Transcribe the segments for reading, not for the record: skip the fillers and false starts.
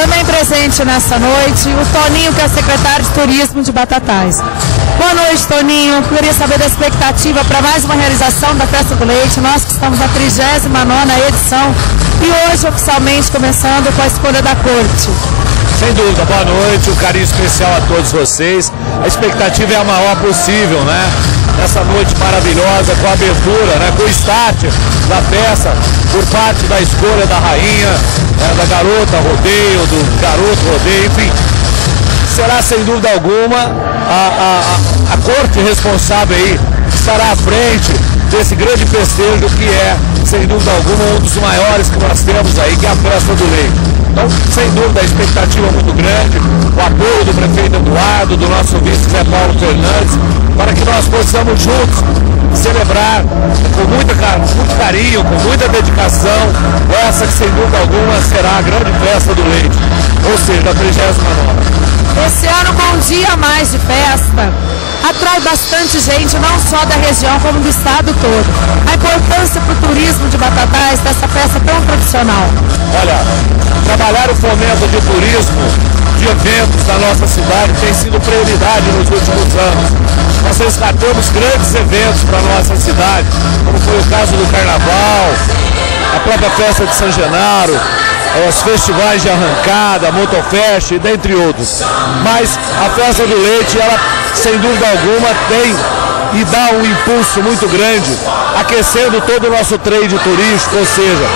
Também presente nessa noite, o Toninho, que é secretário de Turismo de Batatais. Boa noite, Toninho. Queria saber da expectativa para mais uma realização da Festa do Leite. Nós que estamos na 39ª edição e hoje oficialmente começando com a escolha da corte. Sem dúvida, boa noite, um carinho especial a todos vocês. A expectativa é a maior possível, né? Essa noite maravilhosa, com a abertura, né? Com o start da festa, por parte da escolha da rainha, da garota rodeio, do garoto rodeio, enfim. Será sem dúvida alguma a corte responsável aí, que estará à frente desse grande festejo que é, sem dúvida alguma, um dos maiores que nós temos aí, que é a Festa do Leite. Então, sem dúvida, a expectativa é muito grande, o apoio do prefeito Eduardo, do nosso vice Zé Paulo Fernandes, para que nós possamos juntos celebrar com muito carinho, com muita dedicação, essa que sem dúvida alguma será a grande Festa do Leite, ou seja, a 39ª. Esse ano, com um dia a mais de festa, atrai bastante gente, não só da região, como do estado todo. A importância para o turismo de Batatais dessa festa tão tradicional. Olha, trabalhar o fomento de turismo, de eventos da nossa cidade tem sido prioridade nos últimos anos. Nós resgatamos grandes eventos para a nossa cidade, como foi o caso do Carnaval, a própria festa de São Genaro, os festivais de arrancada, Motofest, dentre outros. Mas a Festa do Leite, ela sem dúvida alguma tem e dá um impulso muito grande, aquecendo todo o nosso trade turístico, ou seja,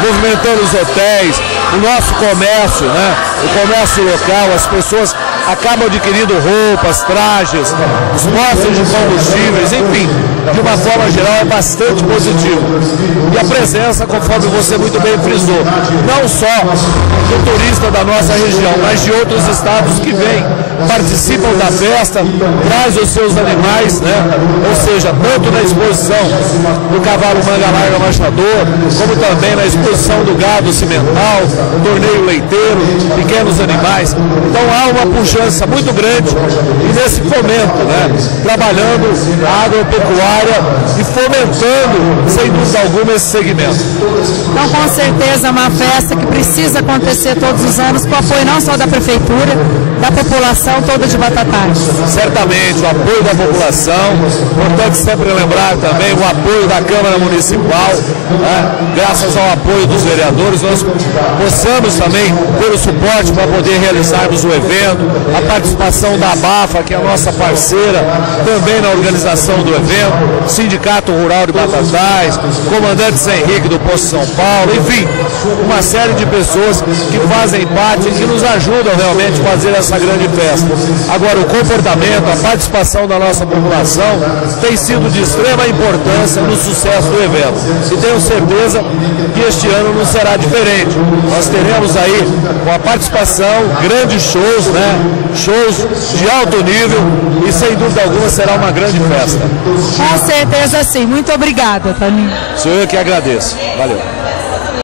movimentando os hotéis, o nosso comércio, né? O comércio local, as pessoas acabam adquirindo roupas, trajes, os postos de combustíveis, enfim, de uma forma geral é bastante positivo. E a presença, conforme você muito bem frisou, não só do turista da nossa região, mas de outros estados que vêm, participam da festa, traz os seus animais, né? Ou seja, tanto na exposição do cavalo manga larga machador, como também na exposição do gado cimental, torneio leiteiro, pequenos animais. Então há uma pujança muito grande e nesse fomento, né? Trabalhando a agropecuária e fomentando, sem dúvida alguma, esse segmento. Então, com certeza, é uma festa que precisa acontecer todos os anos com o apoio não só da prefeitura, da população toda de Batatais. Certamente, o apoio da população, importante sempre lembrar também o apoio da Câmara Municipal, né? Graças ao apoio dos vereadores, nós possamos também ter o suporte para poder realizarmos o evento, a participação da ABAFA, que é a nossa parceira, também na organização do evento, Sindicato Rural de Batatais, Comandante Zé Henrique do Posto São Paulo, enfim, uma série de pessoas que fazem parte e que nos ajudam realmente a fazer essa grande festa. Agora, o comportamento, a participação da nossa população tem sido de extrema importância no sucesso do evento. E tenho certeza que este ano não será diferente. Nós teremos aí, com a participação, grandes shows, né? Shows de alto nível e, sem dúvida alguma, será uma grande festa. Com certeza sim. Muito obrigada, Toninho. Sou eu que agradeço. Valeu.